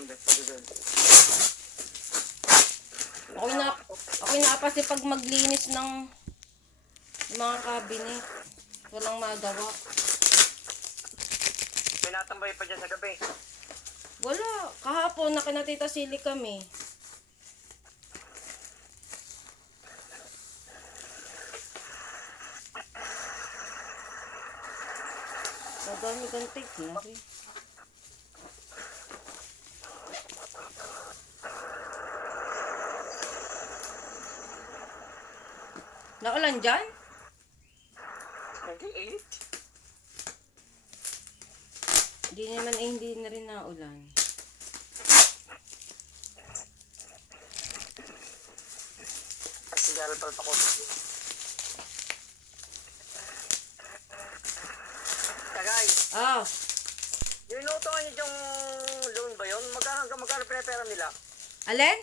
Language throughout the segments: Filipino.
yan, pwede doon. Ako'y napasi pag maglinis ng mga cabinet. Walang magawa. May natambay pa dyan sa gabi. Wala. Kahapon, nakinatita sili kami. Madami kang take na rin. Naulan dyan? 28? Hindi na rin naulan. Kasi dahil pala ako. Tagay, Ah, yung inuutangan niyo yung loan ba yun? Magkano pinapera nila? alin?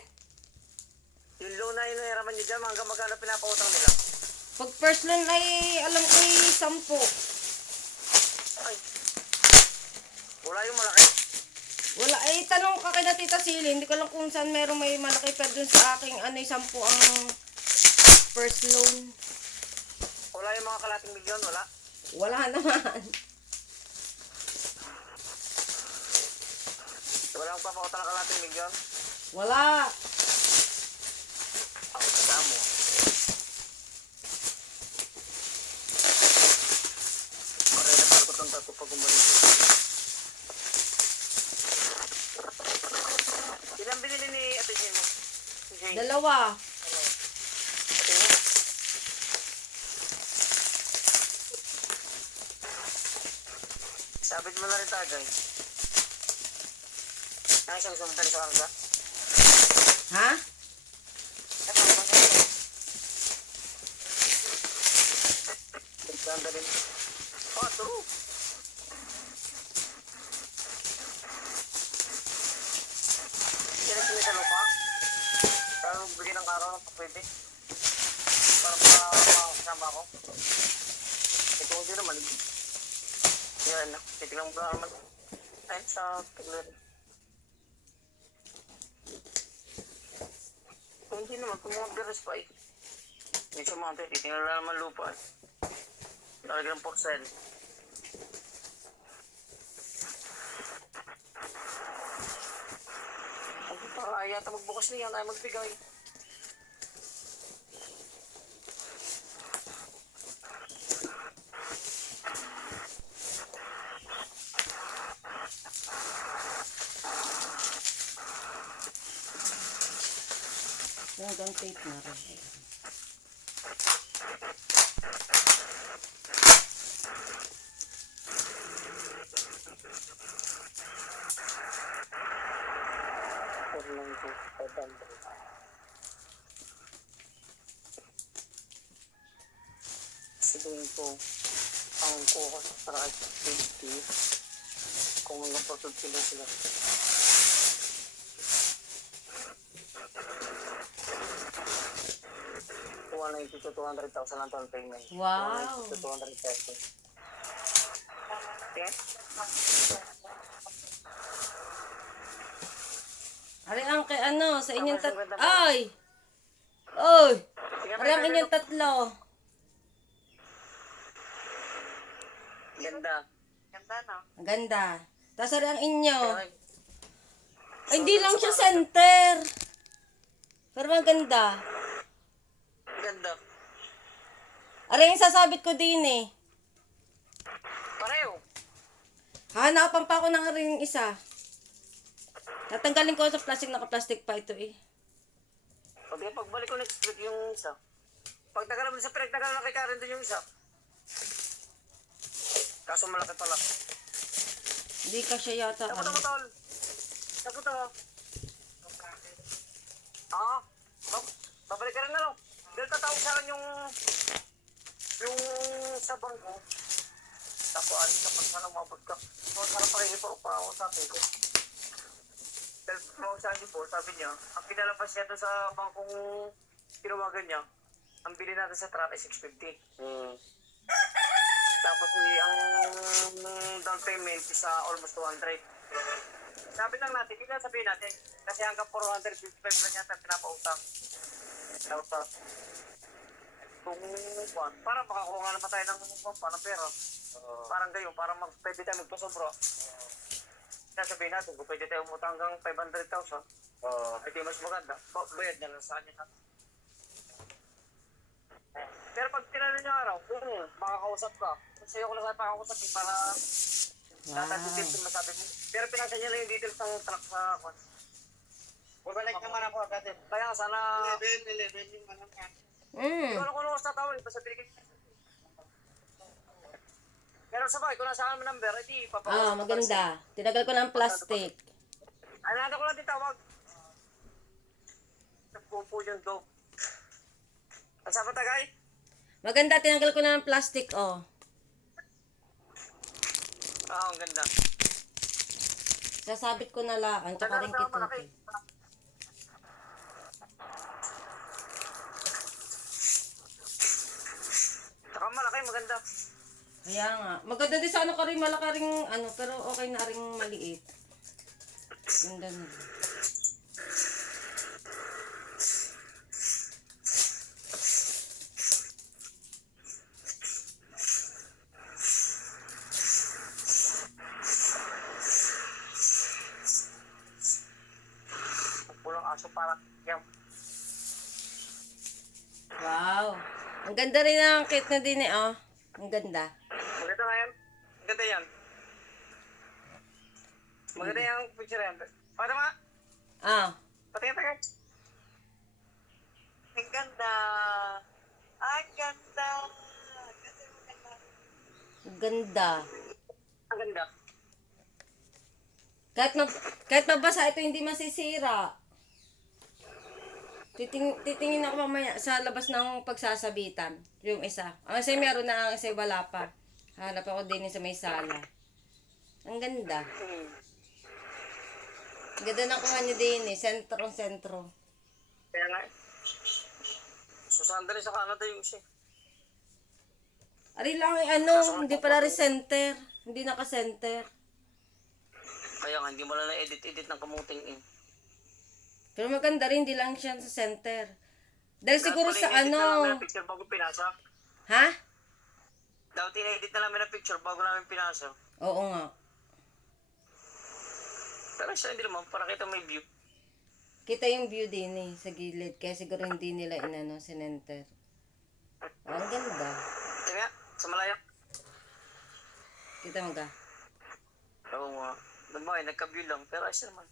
Yung loan na iniraman niyo dyan, hanggang magkano pinapautang nila? Pag first loan ay alam ko ay 10. Ay, wala yung malaki. Wala, ay tanong ka kay na Tita Sili, hindi ko lang kung saan meron may malaki, pero dun sa aking 10 ang first loan. Wala yung mga kalating milyon, wala. Wala naman. Walang papautang ng kalating milyon. Wala. Ako sa damo. Pare na parang kutong tato pag umalis. Ilang binili ni Ate Jane mo? Si Jane? 2. Ano? Ate mo? Sabit mo na rin tagay. Ano isang sumunta sa kanila? Ha? Ito, maganda. Maganda rin. Oh, true. Kailan sa lupa? Para bigyan ng araw ng pwede. Para makakasama ako. Ito hindi naman. Yan na. Titignan mo ba naman? Ayun sa tignan. Hindi naman. Kung mga beres pa eh. Yung sa mga titignan na naman lupa eh. Nalagyan ng porcel. Ay, yata magbukas niya. Tayo magbigay. Hanggang tape na rin. Sabihin ko, ang kuha para at 50 kung napasod sila. 190 to 200,000 ang down payment. Wow. 190 to 200,000. Okay? Ari ang kay sa inyong Ay! Oy! Ari ang inyong 3. Ganda. Ganda na. Ang ganda. Tapos ari ang inyo. Ay, Ay, hindi lang siya center. Pero ang ganda. ganda. Ari yung sasabit ko din eh. Pareho. Hahanapan pa ako ng ring isa. Natanggalin ko sa plastic, naka-plastic pa ito eh. Pag pagbalik ko next week yung isa. Pag tagal mo sa pinag tagal na kay Karen din yung isa. Kaso malaki pala. Hindi ka siya yata. Sagot mo, tol. Sagot mo. Ah, babalik ka rin na lang. Dahil tatawag sa akin yung sa bangko. Tapos alis ka pag sana umabot ka. Sana pakikipa pa ako sa akin ko. Dahil tumawag sa akin po, sabi niya, ang pinalabas niya doon sa bangkong tinawagan niya, ang bili natin sa truck ay 650. Tapos ang down payment is almost 200. Sabi lang natin, hindi na sabihin natin. Kasi hanggang 455 lang yata pinapautang. Tapos, kung parang makakuha nga naman tayo ng pera. Parang gayon, parang pwede tayo magpasobra. Sasabihin natin, kung pwede tayo umutang hanggang 500,000, ito mas maganda. Bayad na lang sa kanya. Pero pag tinanong niya araw, makakausap ka. Kasi ako lang sa pakakausapin para tatagigil kung masabi mo. Pero pinasa niya lang yung details ng truck sa ako. Babalik naman ako agad. Kaya sana... 11 yung manang ka. Ikaw na kung ano sa tawag, basta binigay. Pero sabay, kung nasaan mo number, edi papakausap. Maganda. Tinagal ko ng plastic. Ay, nada ko lang din tawag. Nagpupo yung dog. Ang sa patagay? Maganda, tinagal ko na ng plastic, oh. Ang ganda. Sasabit ko na lang, tsaka rin kituti. Saka malaki, maganda. Kaya nga. Maganda din sa ano ka rin, malaka rin, pero okay na rin maliit. Ganda na. Pulang aso parang yan. Wow. Ang ganda rin ang kit na din eh, oh. Ang ganda. Maganda nga yan. Maganda yan. Maganda yung picture yan. Pakita mo nga. Patingin. Ang ganda. Ang ganda. Kasi maganda. Ang ganda. Ang ganda. Kahit mabasa ito, hindi masisira. Titingin ako mamaya sa labas ng pagsasabitan. Yung isa. Ang isa meron na, ang isa wala pa. Hanap ako din sa may sala. Ang ganda. Ang ganda ng kuha niyo din eh. Sentro. Kaya nga. Susanda rin sa Canada yung siya. Ari lang hindi pala rin center. Hindi naka-center. Kaya nga, hindi mo lang na-edit ng kamuting eh. Pero maganda rin, hindi lang siya sa center. Dahil siguro sa Edit na namin ang picture bago pinasa. Ha? Dapat ina-edit na namin ang picture bago namin pinasa. Oo nga. Pero siya hindi naman, para kita may view. Kita yung view din eh, sa gilid. Kaya siguro hindi nila sinenter. Ang ganda. Kaya nga, sa malaya. Kita mo ka? Oo nga. Naman, nagka-view lang. Pero ayos naman.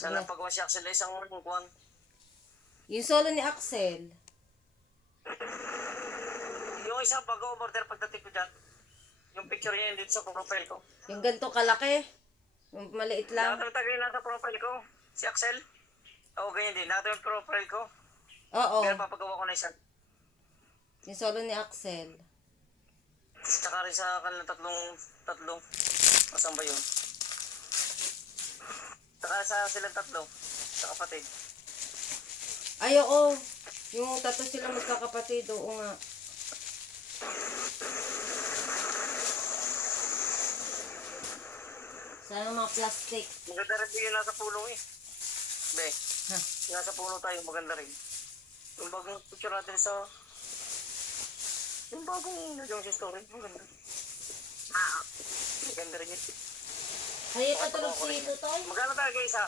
Sana pag masya sila isang kuwan. Yung solo ni Axel. Yung isang pag-order pagdating ko dyan. Yung picture niya yun dito sa profile ko. Yung ganito kalaki. Yung maliit lang. Nakatagay na sa profile ko. Si Axel. Oo, ganyan din. Nakatagay yung profile ko. Oo. Pero papagawa ko na isa. Yung solo ni Axel. Tsaka rin sa kanilang tatlong. Asan ba yun? Tsaka sa silang tatlo. Sa kapatid. Ay, oo. Yung tatlo sila magkakapatid. Oo nga. Sana mga plastic. Maganda rin yung nasa puno eh. Be, Ha? yung nasa puno tayo, maganda rin. Yung bagong picture natin sa... Yung bagong yung story, maganda. Maganda rin yun. Ay, patulog si Tutoy. Magkano talaga isa?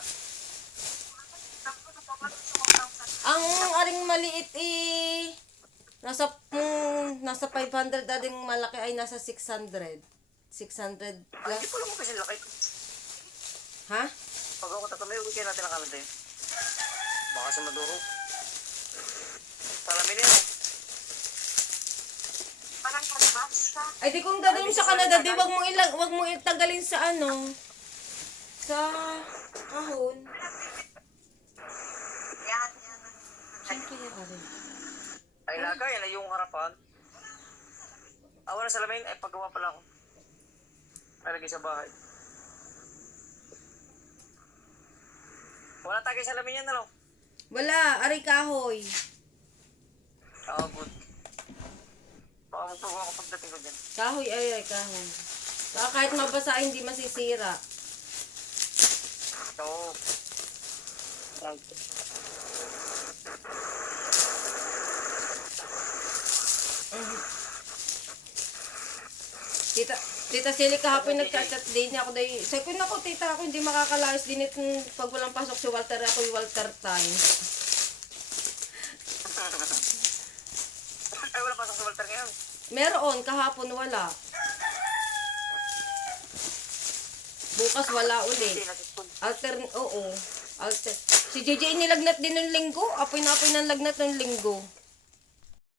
Ang aring maliit nasa 500, ading malaki ay nasa 600. 600 Ay, hindi plus. ko lang mo kasi laki. Ha? Pag ako tatamay, uwi kayo natin ang Canada yun. Baka sa Maduro. Salamin yun. Parang karabas ka. Ay di kung dadalhin sa Canada, di wag mo itagalin sa sa kahon. Yan. Siyempre yan ari. Ay, laga, yan ay yung harapan. Wala salamin, ay paggawa pala ako. Ay, lagay sa bahay. Wala tagay salamin yan, ano? Wala, ari kahoy. Good. Baka magpagawa ko pagdating ko dyan. Kahoy ay kahoy. Saka kahit mabasa, hindi masisira. So, Tita Sili kahapon nagchat-chat din ako dahil sabi ko nako tita ako hindi makakalayas din itong pag walang pasok si Walter ako yung Walter time. ay wala pasok sa Walter ngayon. Meron kahapon wala. Bukas wala uli. Hindi na si school. Oo. Si JJ nilagnat din ng linggo. Apoy na apoy ng lagnat ng linggo.